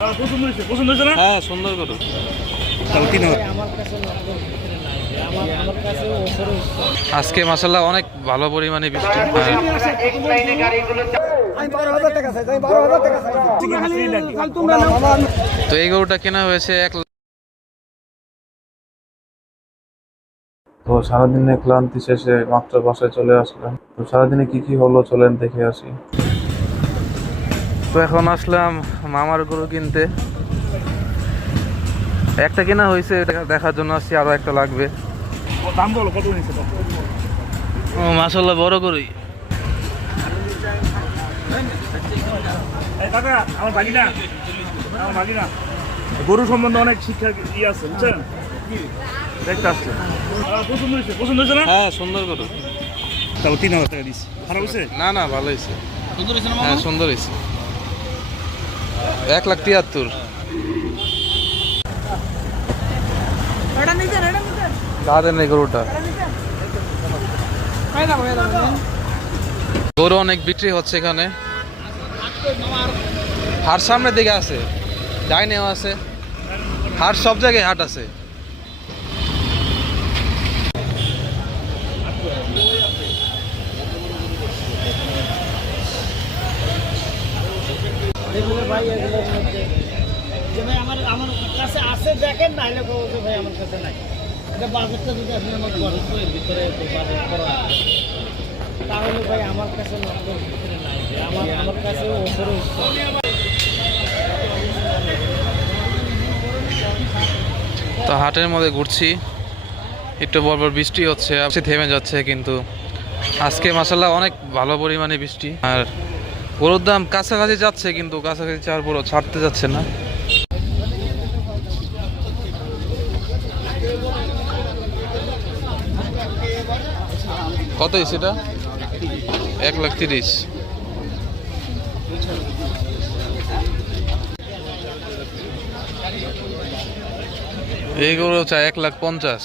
পছন্দ হয়েছে না? হ্যাঁ, সুন্দর গরু। আজকে মাশাআল্লাহ অনেক ভালো পরিমাণে বৃষ্টি। তো এই গরুটা কেনা হয়েছে 1 লাখ। তো সারাদিনে ক্লান্তি শেষে মাত্র বাসায় চলে আসলাম। তো সারাদিনে কি হলো চলেন দেখে আসি। তো এখন আসলাম মামার গরু কিনতে। একটা কেনা হয়েছে, এটা দেখার জন্য আসছি, আরো একটা লাগবে। দাম বলো কত নিচ্ছে? ও মাশাআল্লাহ বড় গরুই। কাকা আমার ভাগিনা গরু সম্বন্ধে অনেক শিক্ষা আছে বুঝছেন, দেখতে আসছে। পছন্দ হয়েছে না? হ্যাঁ, সুন্দর গরু। তাহলে 3000 টাকা দিচ্ছি। খারাপ হয়েছে? না ভালো হয়েছে। হ্যাঁ, সুন্দর হয়েছে। 1,73,000। কাদের নেই গরুটা। গরু অনেক বিক্রি হচ্ছে এখানে। হাট সামনের দিকে আছে, ডাইনেও আছে। হাট সব জায়গায় হাট আছে। আমার কাছে আছে দেখেন না, হলে ভাই আমার কাছে নাই। এটা বাজেটটা যদি আপনি আমার খরচের ভিতরে বাজেট করা তাহলে ভাই আমার কাছে নগদের ভিতরে নাই, আমার কাছে ওপরে। তো হাটের মধ্যে ঘুরছি, একটু বরবর বৃষ্টি হচ্ছে, থেমে যাচ্ছে, কিন্তু আজকে মাশাআল্লাহ অনেক ভালো পরিমাণে বৃষ্টি। আর গরুর দাম কাছাকাছি যাচ্ছে, কিন্তু কাছাকাছি চার পুরো ছাড়তে যাচ্ছে না। কত সেটা? 1,30,000। এই গরু চাই 1,50,000।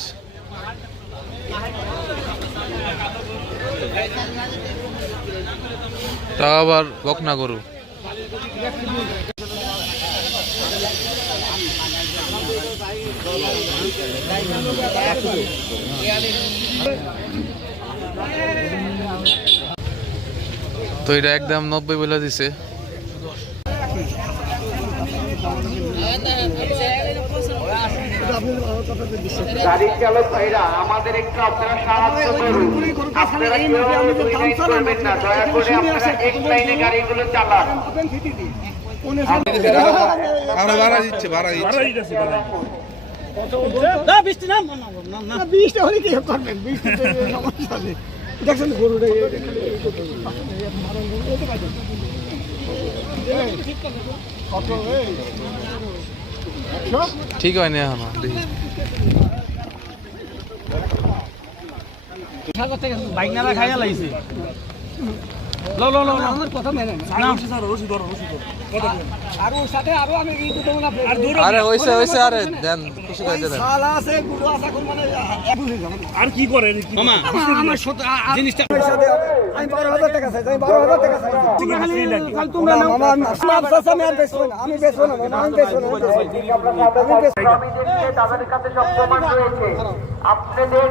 তা আবার বকনা গরু। তো এটা একদম 90 বলে দিছে। গাড়ি চালক ভাইরা আমাদের একটু আপনারা সাহায্য করুন। আপনারা কেউ দুই লাইন করবেন না, দয়া করে আপনারা এক লাইনে গাড়িগুলো চালান। ভাড়া দিচ্ছে। না বৃষ্টি না বৃষ্টি হলে কি করবেন? বৃষ্টি সমস্যা নেই। দেখছেন গরুটা ঠিক হয়নি এখনো, দেখি। বাইক না খাইয়া লাগছে। আমার কথা মেনে আরে হইছে আরে দেন, খুশি করে দেন। আর কি করে জিনিসটা আমি 12,000 টাকা চাই, 12,000 টাকা চাই। আমি বেচবো না। তাদের কাছে সব প্রমাণ রয়েছে। আপনাদের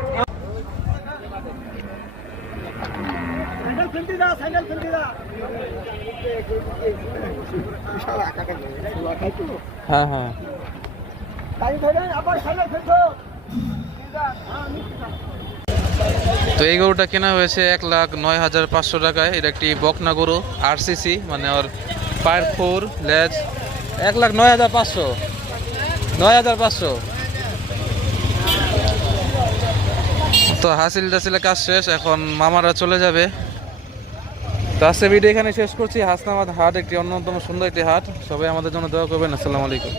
হ্যাঁ। তো এই গরুটা কেনা হয়েছে 1,09,500 টাকায়। এটা একটি বকনা গরু, RCC, মানে ওর পায়ের খুর, লেজ। 1,09,500। তো হাসিল টাসিলের কাজ শেষ, এখন মামারা চলে যাবে। তো আজকে ভিডিও এখানে শেষ করছি। হাসনাবাদ হাট একটি অন্যতম সুন্দর একটি হাট। সবাই আমাদের জন্য দোয়া করবেন। আসসালামু আলাইকুম।